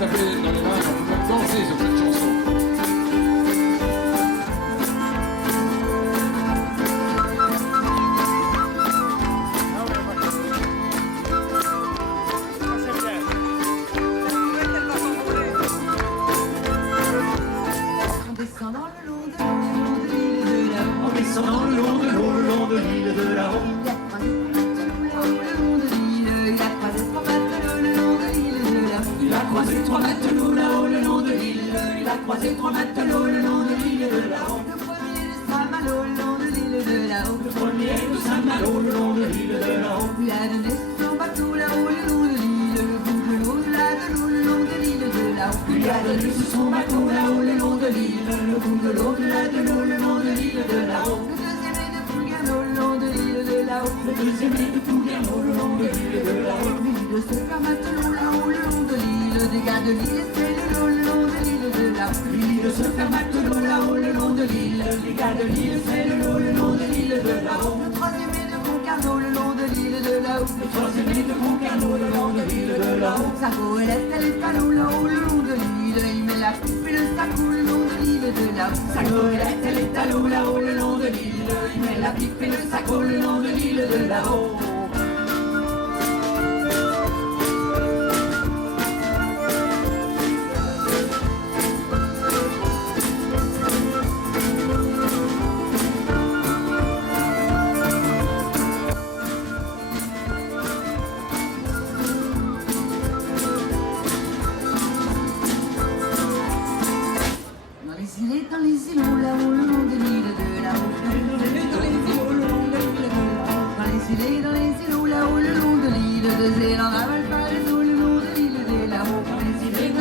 taper dans les mains, on peut même danser sur cette chanson. En descendant le long de l'île de là-haut, en descendant le long de l'île de là-haut, il a croisé trois matelots là-haut le long de l'île, il a croisé trois matelots le long de l'île de là-haut. Le premier de Saint-Malo le long de l'île de là-haut, le premier de Saint-Malo le long de l'île de là-haut, lui a donné son bateau là-haut le long de l'île, le bout de l'eau de l'eau le long de l'île de là-haut, lui a donné son bateau là-haut le long de l'île, le bout de l'eau de l'eau le long de l'île de là-haut. Le deuxième est de Fouguerneau le long de l'île de là-haut, le deuxième est de Fouguerneau le long de l'île de là-haut, lui de se faire matelot là-haut le long de l'île, des gars de l'île c'est le long de l'île de là-haut, lui de se faire matelot là-haut le long de l'île, les gars de l'île c'est le long de l'île de là-haut. Le troisième est de Concarneau le long de l'île de là-haut, le troisième est de Concarneau le long de l'île de là-haut. Sa goélette elle est à l'eau là-haut le long de l'île, il met la pipe et le saco le long de l'île de là-haut. Sa goélette elle est à l'eau là-haut le long de l'île, il met la pipe et le saco le long de l'île de là-haut. Dans les îlots là-haut le long de l'île de là-haut, dans les îlots le long de l'île de là-haut, dans les îlots là-haut le long de l'île de Zélande, avale pas les eaux le long de l'île de là-haut, dans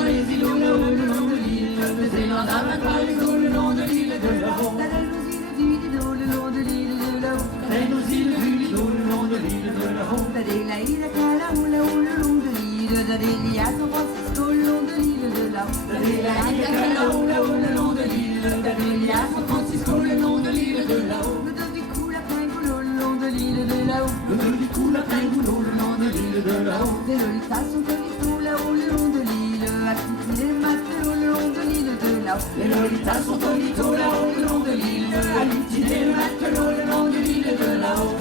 les îlots là-haut le long de l'île de Zélande, avale pas les eaux le long de l'île de là-haut. T'as nos îles du Lido le long de l'île de là-haut, t'as nos îles du Lido le long de l'île de là-haut, t'as des laïs là-haut le long de l'île, t'as des lias à San Francisco le long de l'île de là-haut, t'as des laïs là-haut le long de l'île. Il y a San Francisco le long de l'île de là-haut, le dos du cou la Pingoulot le long de l'île de là-haut, le dos du cou la Pingoulot le long de l'île de là-haut. Des lolitas sont tonitos là-haut le long de l'île, à tous les matelots le long de l'île de là-haut. Les lolitas sont tonitos là-haut le long de l'île, à tous les matelots le long de l'île de là-haut.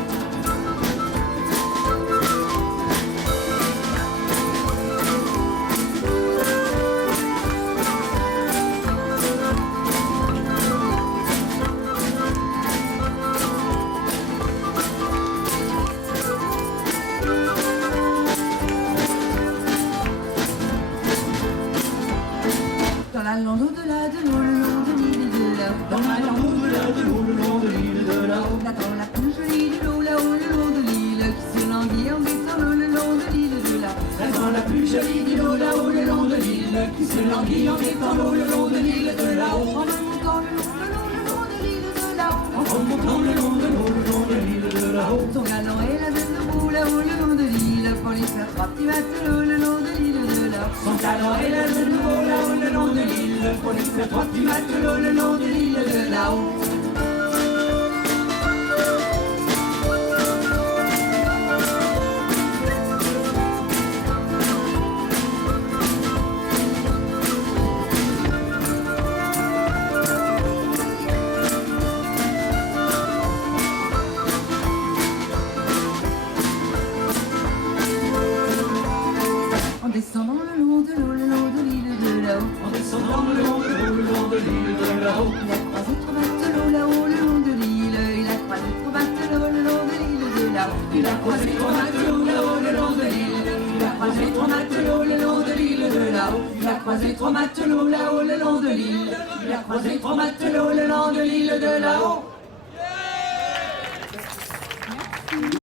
Dans la lande au-delà de l'eau, le long de l'île de là-haut, dans la lande au-delà de l'eau, le long de l'île de là-haut, dans la plus jolie de l'eau là-haut, le long de l'île, qui se languit en glissant l'eau le long de l'île de là-haut, dans la plus jolie de l'eau là-haut, le long de l'île, qui se languit en glissant l'eau le long de l'île de là-haut, en remontant le long de l'île de là-haut, en remontant le long de l'eau le long de l'île de là-haut. Son galant et la veine debout là-haut, le long de l'île, pour lui faire trois petits matelots le long de l'île de là-haut. Son galant et la veine debout là-haut, le long de l'île, pour lui faire trois petits matelots le long de l'île de là-haut. En descendant le long de l'eau, le long de l'île de là-haut, en descendant le long de l'eau, le long de l'île de là-haut, il a croisé trois matelots là-haut, le long de l'île, il a croisé trois matelots le long de l'île de là-haut, il a croisé trois matelots là-haut, le long de l'île, il a croisé trois matelots le long de l'île de là-haut, il a croisé trois matelots là-haut, le long de l'île, il a croisé trois matelots le long de l'île de là-haut.